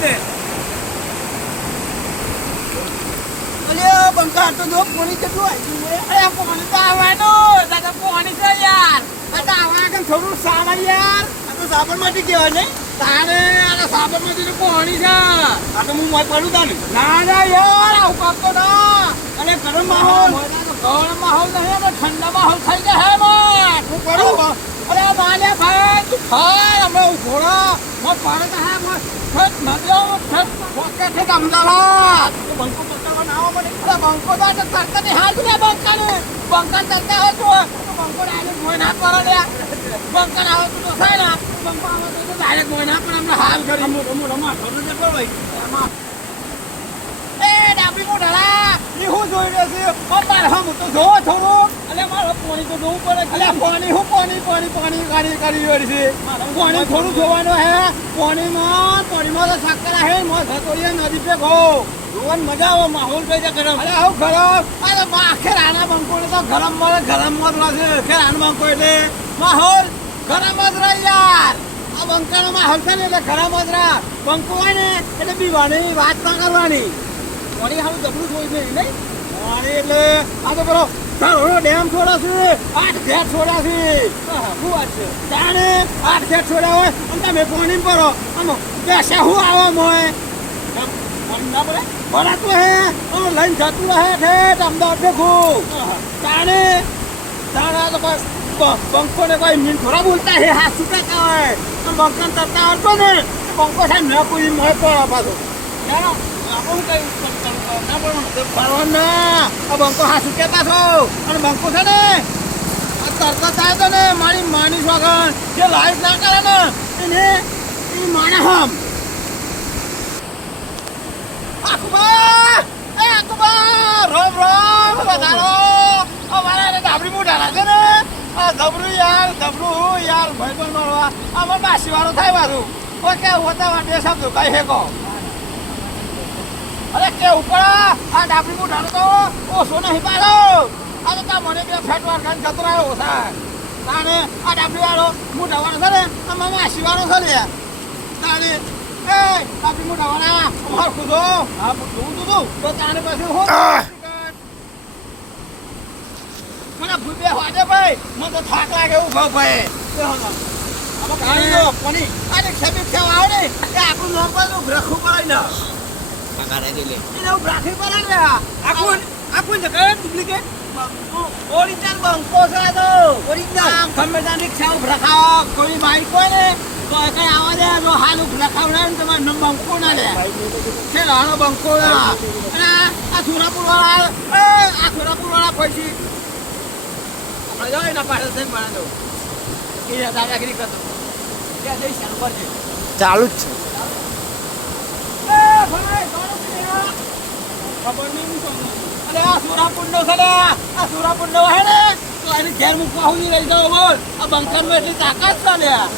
તે બંકા તો જો પોણી કેટલું આવ્યું અરે પોણી તો આવવાનું દાદા પોણી છે યાર આ આવા કે થોડું સામાન યાર આ તો સાબરમતી કહેવાય ને તારે આ સાબરમતી નું પોણી છે આ તો હું મોય પડું તાને ના યાર આવું કરતો ના અને ગરમ માહોલ નહીં અને ઠંડા માહોલ થઈ જાય હે હું પડું અરે માલ્યા ભાઈ તું ફાર અમે ઘોડા મત પાડે હે મત મગલો પોકે છે અમદાવાદ બંકો પકડવા ના આવો મને બંકો દા તો સરકારી હાથ ને બંકા તરતા હોય તો બંકો ડાયરેક્ટ મોય ના પડે લે બંકા આવો તો થાય ને બંકો આવો તો ડાયરેક્ટ મોય ના પણ આપણે હાલ કરી રમા થોડું ને ભાઈ એમાં એ ડાબી મોઢાળા ઈ હું જોઈ રહ્યો છે પપ્પા હમ તો જો થોડું અલે મારો પાણી તો જોવું પડે અલે પાણી હું પાણી કરી છે પાણી થોડું જોવાનું હે પાણીમાં તો સાકર હે મો સતોરિયા નદી પે ગો જોવાની મજા આવે માહોલ કઈ જાય ગરમ અલે આવ ગરમ અરે આખે રાના બંકો ને તો ગરમ મળે ગરમ મત લાગે કે રાના બંકો એટલે માહોલ ગરમ જ રહે યાર આ બંકાનો માહોલ છે ને એટલે ગરમ જ રહે બંકો હોય ને એટલે બીવાની વાત ના કરવાની પાણી હારું જબરું જોઈ છે નહીં પાણી એટલે આ તો પેલો ડેમ છોડા છે 8 ઘેર છોડા છે શું વાત છે જાણે 8 ઘેર છોડા હોય અને તમે પાણી પરો આમ કેસે હું આવો મોય પાણી ના પડે ભરાતું હે લઈને જતું રહે ઠેઠ અમદાવાદ ભેગું જાણે તો બંકો ને કોઈ મીન થોડા બોલતા હે હાથ છૂટા કહેવાય બંકો તરતા આવતો ને બંકો સાહેબ ન કોઈ મોય પડો પાછો આપણું કઈ બંકો હાસુ કેતા છો અને બંકો છે ને આ તરતા થાય તો ને મારી માની વગર જે લાઈટ ના કરે ને એને એ માને હમ આકુબા રોમ વધારો અમારા ડાબરી મોઢા છે ને આ ધબરું યાર ભાઈ પણ મારવા આમાં બાસી વાળો થાય બાજુ ઓકે હોતા વાટે શબ્દો કઈ હેકો અરે કે ઉપર આ ડાબરી મોઢાનો તો ઓછો નહીં પાડો આ તો તા મને બે ફેટ વાર કાન જતો રહ્યો ઓછા તાને આ ડાબરી વાળો મોઢા વાળો છે ને આમાં માસી વાળો છે ને તાને એ ડાબરી મોઢા વાળા અમાર ખુદો હા તું તો તાને પછી હો મને ભૂબે વાડે ભાઈ મને તો થાક લાગે ઉભો ભાઈ પાણી આને ખેબી ખેવા આવડે એ આપણું નામ પર રખું પડાય ના પગારે ગેલે એને રાખી પડાય રે આકુન જકે ડુપ્લિકેટ ઓરિજિનલ બંકો છે તો ઓરિજિનલ ખમેદાની ખેવ રખાવ કોઈ માઈ કોઈ ને તો કઈ આવા દે જો હાલ રખાવડે ને તમાર નંબર બંકો ના લે છે રાણો બંકો ના અને આ સુરાપુર વાળા પૈસી આપણે જાય ના પાડે છે માણો કે દાદાગીરી કરતો કે જઈ ચાલુ કરજે ચાલુ જ છે ખબર નહીં અરે આ સુરાપુંડો છે આ સુરાપુંડો હે ને તો એની ઘેર મૂકવા હું નહીં રહી જાવ બોલ આ બંકરમાં એટલી તાકાત છે લ્યા